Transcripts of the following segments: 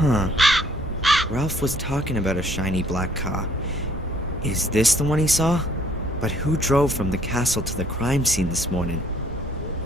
Huh. Ralph was talking about a shiny black car. Is this the one he saw? But who drove from the castle to the crime scene this morning?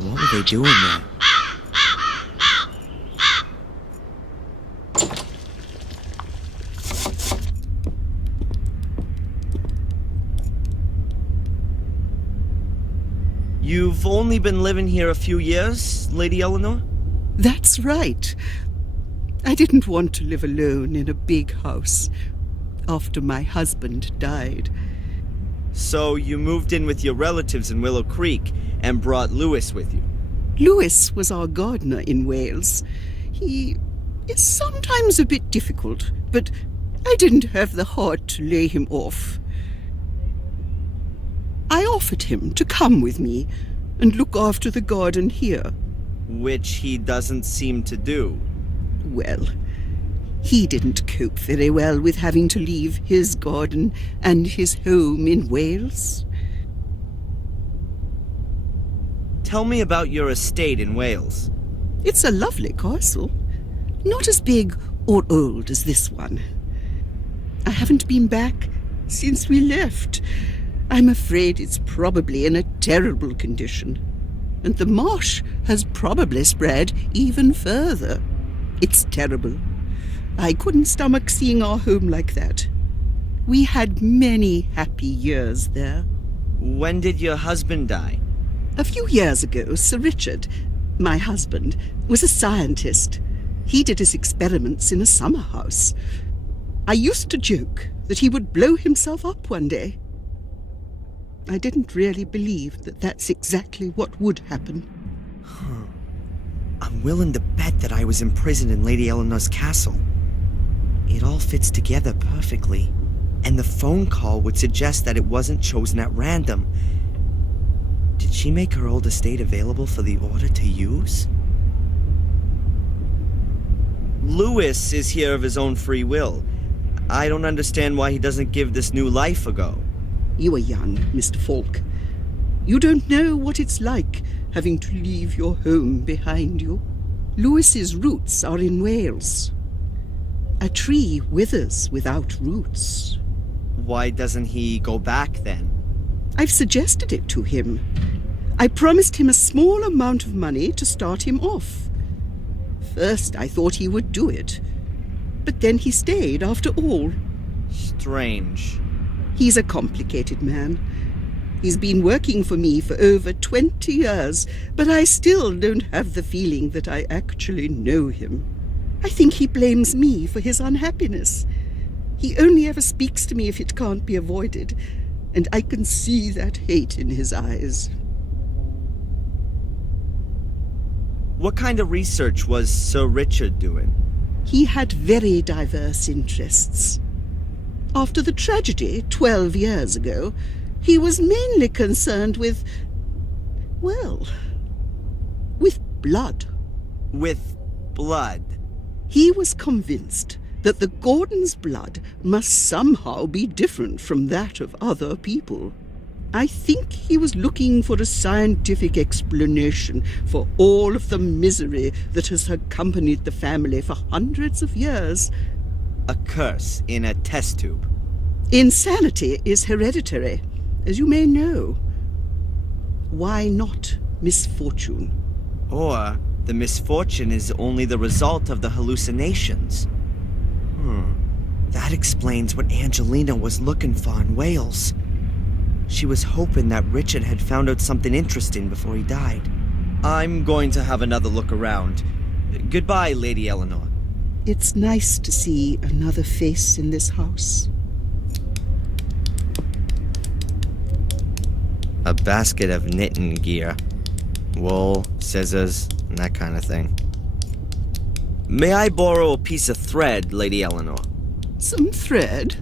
What were they doing there? You've only been living here a few years, Lady Eleanor? That's right. I didn't want to live alone in a big house after my husband died. So you moved in with your relatives in Willow Creek and brought Lewis with you? Lewis was our gardener in Wales. He is sometimes a bit difficult, but I didn't have the heart to lay him off. I offered him to come with me and look after the garden here. Which he doesn't seem to do. Well, he didn't cope very well with having to leave his garden and his home in Wales. Tell me about your estate in Wales. It's a lovely castle. Not as big or old as this one. I haven't been back since we left. I'm afraid it's probably in a terrible condition. And the marsh has probably spread even further. It's terrible. I couldn't stomach seeing our home like that. We had many happy years there. When did your husband die? A few years ago, Sir Richard, my husband, was a scientist. He did his experiments in a summer house. I used to joke that he would blow himself up one day. I didn't really believe that that's exactly what would happen. I'm willing to bet that I was imprisoned in Lady Eleanor's castle. It all fits together perfectly. And the phone call would suggest that it wasn't chosen at random. Did she make her old estate available for the Order to use? Lewis is here of his own free will. I don't understand why he doesn't give this new life a go. You are young, Mr. Falk. You don't know what it's like having to leave your home behind you. Lewis's roots are in Wales. A tree withers without roots. Why doesn't he go back then? I've suggested it to him. I promised him a small amount of money to start him off. First, I thought he would do it. But then he stayed after all. Strange. He's a complicated man. He's been working for me for over 20 years, but I still don't have the feeling that I actually know him. I think he blames me for his unhappiness. He only ever speaks to me if it can't be avoided, and I can see that hate in his eyes. What kind of research was Sir Richard doing? He had very diverse interests. After the tragedy 12 years ago, he was mainly concerned with, well, with blood. With blood? He was convinced that the Gordons' blood must somehow be different from that of other people. I think he was looking for a scientific explanation for all of the misery that has accompanied the family for hundreds of years. A curse in a test tube. Insanity is hereditary, as you may know. Why not misfortune? Or the misfortune is only the result of the hallucinations. That explains what Angelina was looking for in Wales. She was hoping that Richard had found out something interesting before he died. I'm going to have another look around. Goodbye, Lady Eleanor. It's nice to see another face in this house. A basket of knitting gear. Wool, scissors, and that kind of thing. May I borrow a piece of thread, Lady Eleanor? Some thread?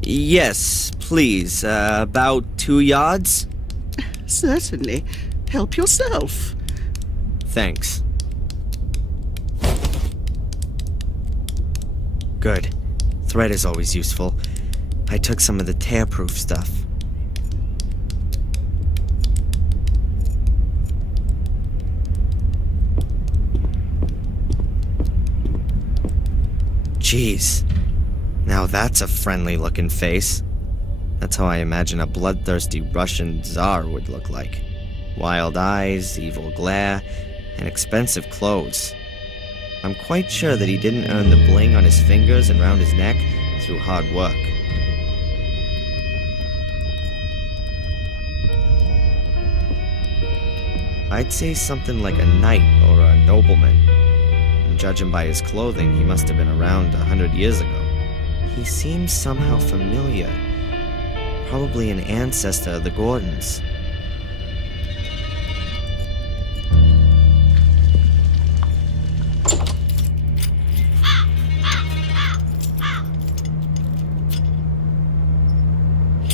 Yes, please. About 2 yards? Certainly. Help yourself. Thanks. Good. Thread is always useful. I took some of the tear-proof stuff. Jeez. Now that's a friendly-looking face. That's how I imagine a bloodthirsty Russian czar would look like. Wild eyes, evil glare, and expensive clothes. I'm quite sure that he didn't earn the bling on his fingers and round his neck through hard work. I'd say something like a knight or a nobleman. And judging by his clothing, he must have been around 100 years ago. He seems somehow familiar. Probably an ancestor of the Gordons.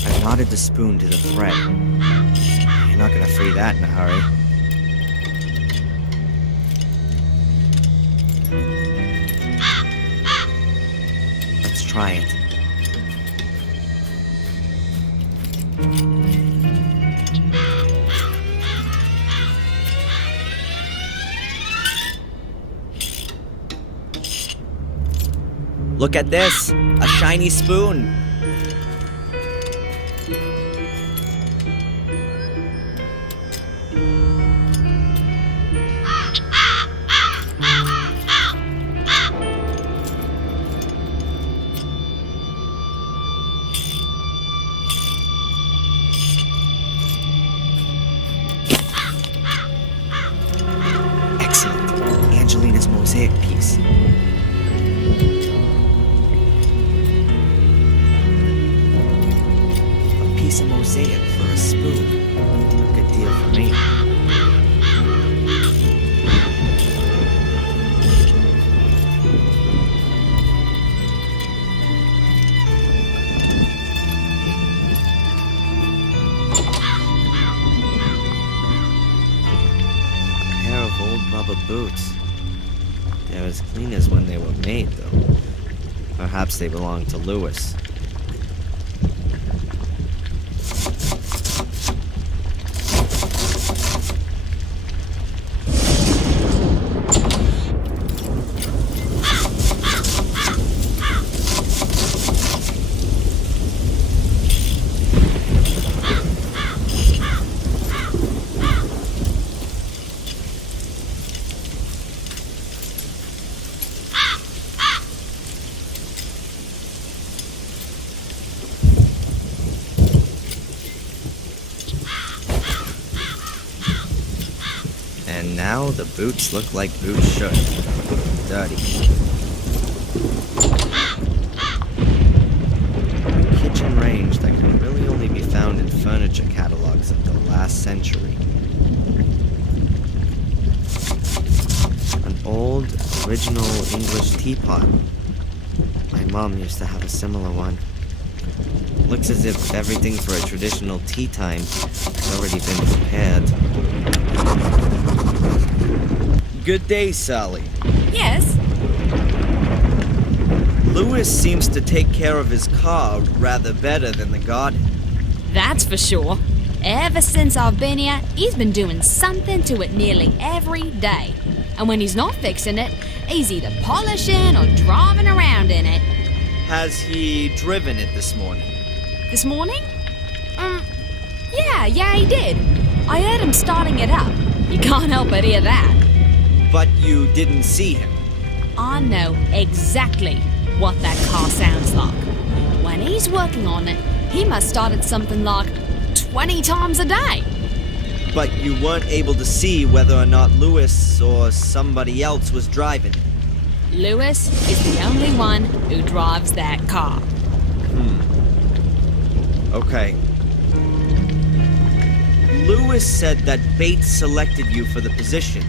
I knotted the spoon to the thread. You're not gonna free that in a hurry. Let's try it. Look at this! A shiny spoon! Excellent. Angelina's mosaic piece. Piece of mosaic for a spoon. A good deal for me. A pair of old rubber boots. They're as clean as when they were made, though. Perhaps they belong to Lewis. And now the boots look like boots should. Dirty. A kitchen range that can really only be found in furniture catalogs of the last century. An old, original English teapot. My mom used to have a similar one. Looks as if everything for a traditional tea time has already been prepared. Good day, Sally. Yes? Lewis seems to take care of his car rather better than the garden. That's for sure. Ever since I've been here, he's been doing something to it nearly every day. And when he's not fixing it, he's either polishing or driving around in it. Has he driven it this morning? This morning? Yeah, he did. I heard him starting it up. You can't help but hear that. But you didn't see him. I know exactly what that car sounds like. When he's working on it, he must start it something like 20 times a day. But you weren't able to see whether or not Lewis or somebody else was driving it. Lewis is the only one who drives that car. Okay. Lewis said that Bates selected you for the position,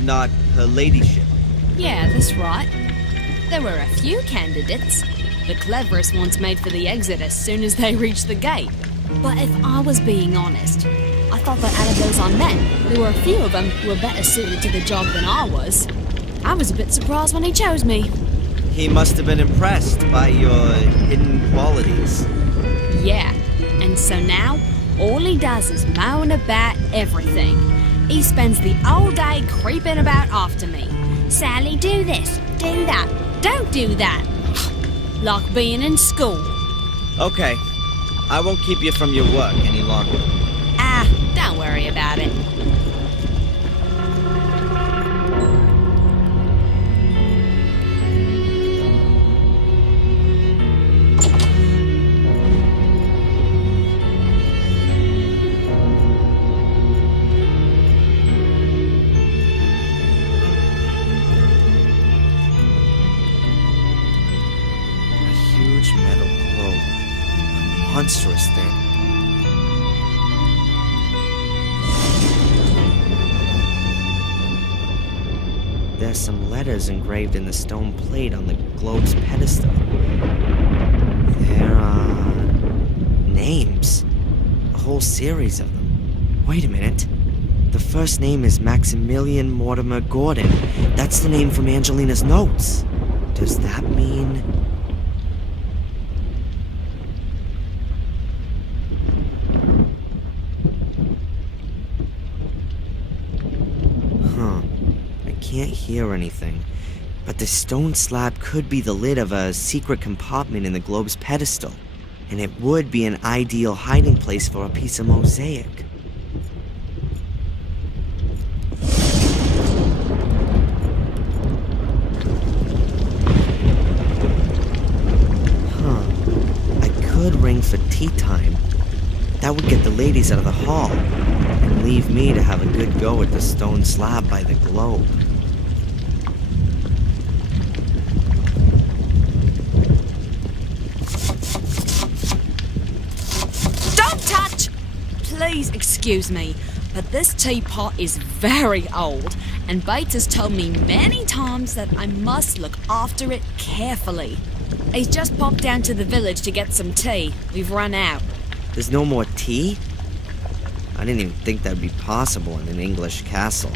not her ladyship. Yeah, that's right. There were a few candidates. The cleverest ones made for the exit as soon as they reached the gate. But if I was being honest, I thought that out of those I met, there were a few of them who were better suited to the job than I was. I was a bit surprised when he chose me. He must have been impressed by your hidden qualities. Yeah, and so now, all he does is moan about everything. He spends the whole day creeping about after me. Sally, do this, do that, don't do that. Like being in school. Okay, I won't keep you from your work any longer. Ah, don't worry about it. A huge metal globe. A monstrous thing. There's some letters engraved in the stone plate on the globe's pedestal. There are names. A whole series of them. Wait a minute. The first name is Maximilian Mortimer Gordon. That's the name from Angelina's notes. Does that mean... Huh. I can't hear anything. But the stone slab could be the lid of a secret compartment in the globe's pedestal. And it would be an ideal hiding place for a piece of mosaic. I could ring for tea time. That would get the ladies out of the hall and leave me to have a good go at the stone slab by the globe. Don't touch! Please excuse me, but this teapot is very old, and Bates has told me many times that I must look after it carefully. He's just popped down to the village to get some tea. We've run out. There's no more tea? I didn't even think that'd be possible in an English castle.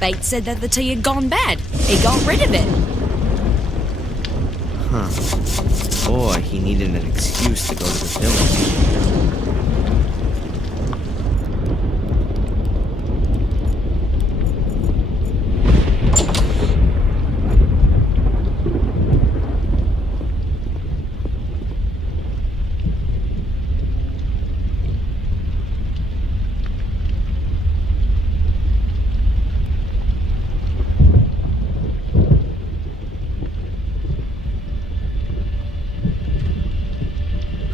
Bates said that the tea had gone bad. He got rid of it. Huh. Or he needed an excuse to go to the village.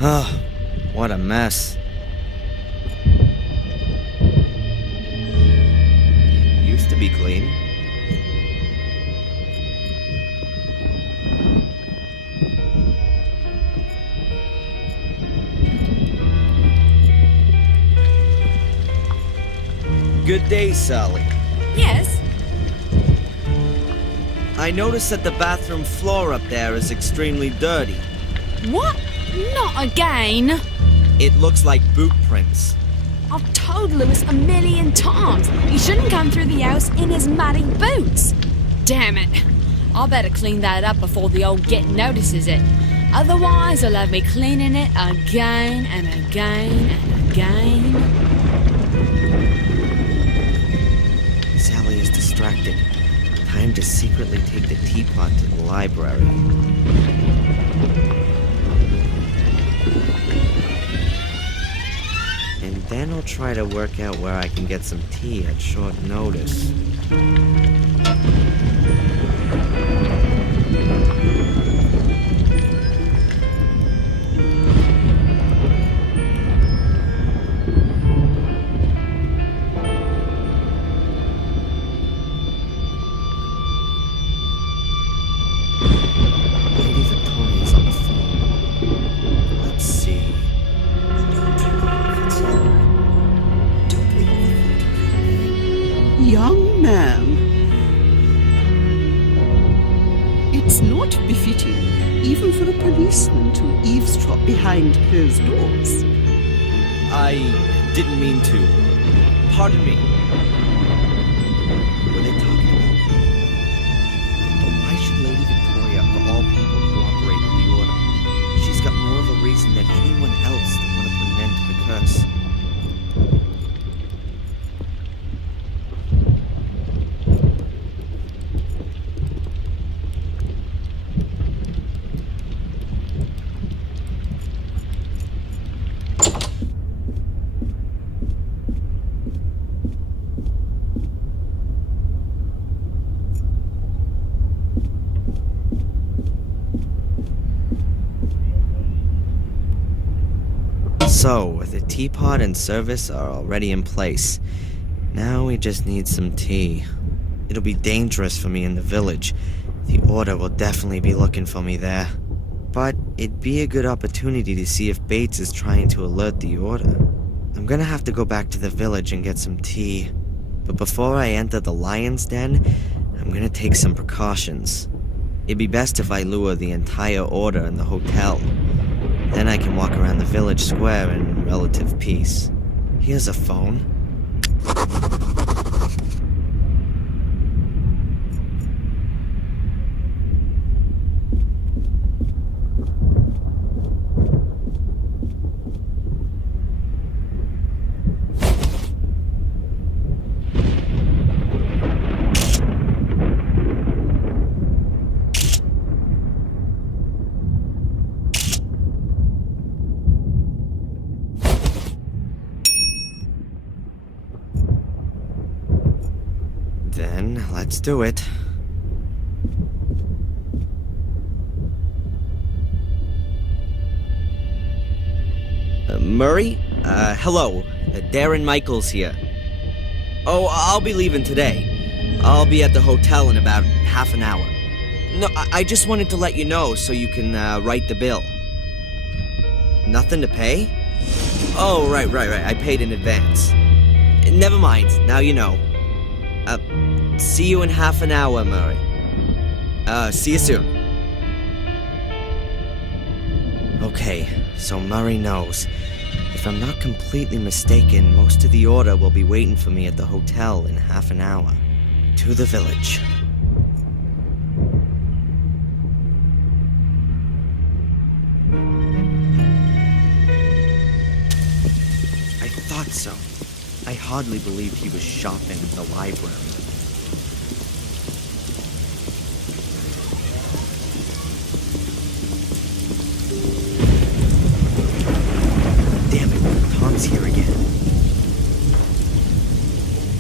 Oh, what a mess. Used to be clean. Good day, Sally. Yes? I noticed that the bathroom floor up there is extremely dirty. What? Not again. It looks like boot prints. I've told Lewis a million times he shouldn't come through the house in his muddy boots. Damn it. I better clean that up before the old git notices it. Otherwise, he'll have me cleaning it again and again and again. Sally is distracted. Time to secretly take the teapot to the library. And then I'll try to work out where I can get some tea at short notice. Lady Victoria's on the phone. Let's see. Young man, it's not befitting, even for a policeman, to eavesdrop behind closed doors. I didn't mean to. Pardon me. Were they talking about me? But why should Lady Victoria, of all people, cooperate with the Order? She's got more of a reason than anyone else to want to put an end to the curse. So, the teapot and service are already in place. Now we just need some tea. It'll be dangerous for me in the village. The Order will definitely be looking for me there. But it'd be a good opportunity to see if Bates is trying to alert the Order. I'm gonna have to go back to the village and get some tea. But before I enter the lion's den, I'm gonna take some precautions. It'd be best if I lure the entire Order in the hotel. Then I can walk around the village square in relative peace. Here's a phone. Then, let's do it. Murray? Hello. Darren Michaels here. Oh, I'll be leaving today. I'll be at the hotel in about half an hour. No, I just wanted to let you know so you can, write the bill. Nothing to pay? Oh, right. I paid in advance. Never mind. Now you know. See you in half an hour, Murray. See you soon. Okay, so Murray knows. If I'm not completely mistaken, most of the Order will be waiting for me at the hotel in half an hour. To the village. I thought so. I hardly believed he was shopping at the library. Damn it, Tom's here again.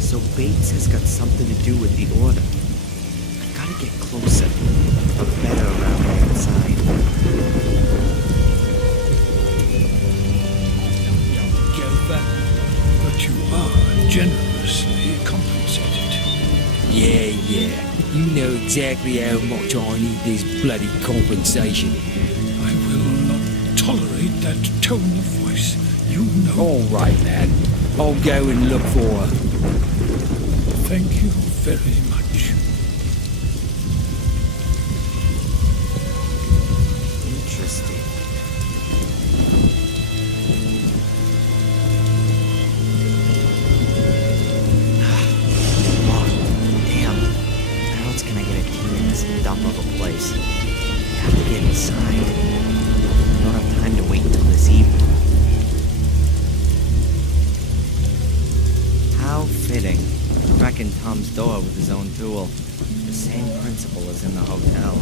So Bates has got something to do with the Order. I gotta get closer, but better around the outside. But you are generously compensated. Yeah. You know exactly how much I need this bloody compensation. I will not tolerate that tone of voice. You know. All right, lad. I'll go and look for her. Thank you very much. Interesting. Dump of a place. Have to get inside. I don't have time to wait until this evening. How fitting. Cracking Tom's door with his own tool. The same principle as in the hotel.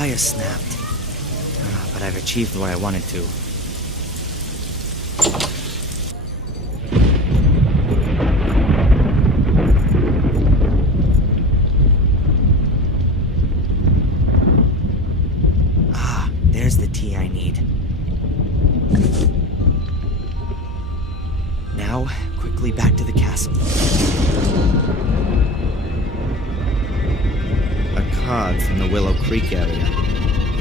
wire snapped. But I've achieved what I wanted to. There's the tea I need. Now, quickly back to the castle. A card from the Willow Creek area.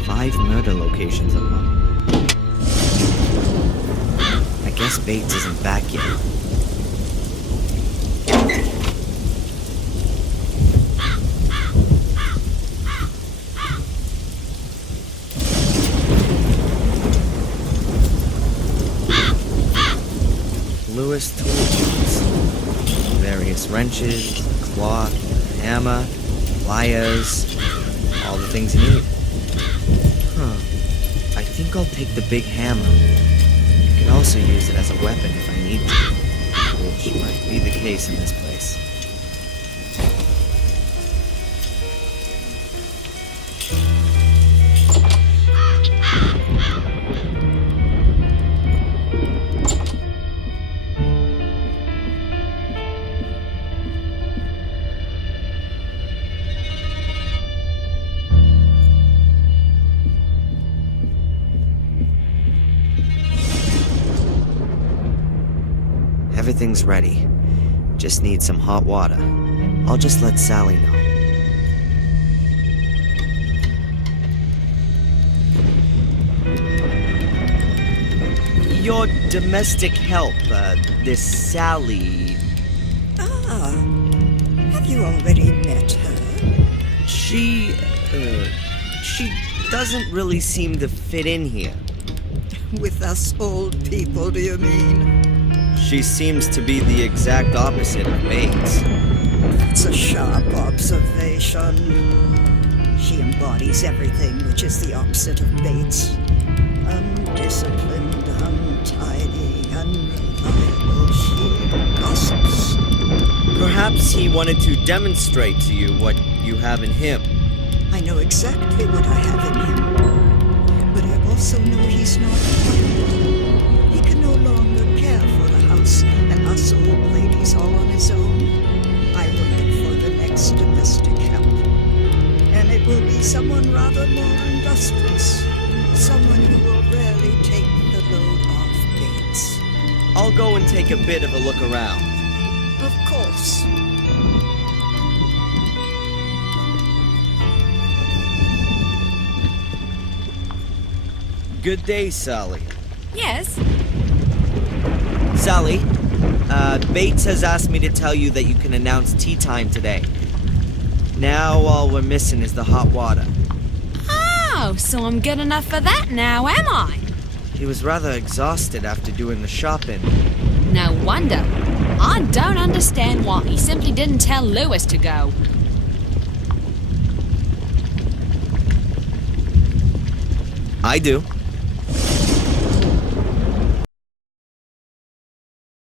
5 murder locations among. I guess Bates isn't back yet. Lewis tool box. Various wrenches, cloth, hammer, pliers, all the things you need. I think I'll take the big hammer. I can also use it as a weapon if I need to, which might be the case in this place. Everything's ready. Just need some hot water. I'll just let Sally know. Your domestic help, this Sally. Ah, have you already met her? She doesn't really seem to fit in here. With us old people, do you mean? She seems to be the exact opposite of Bates. That's a sharp observation. She embodies everything which is the opposite of Bates. Undisciplined, untidy, unreliable. She gossips. Perhaps he wanted to demonstrate to you what you have in him. I know exactly what I have in him. But I also know he's not one. He can no longer care for the house and us old ladies all on his own. I will look for the next domestic help. And it will be someone rather more industrious. Someone who will rarely take the load off Bates. I'll go and take a bit of a look around. Of course. Good day, Sally. Yes? Sally, Bates has asked me to tell you that you can announce tea time today. Now all we're missing is the hot water. Oh, so I'm good enough for that now, am I? He was rather exhausted after doing the shopping. No wonder. I don't understand why he simply didn't tell Lewis to go. I do.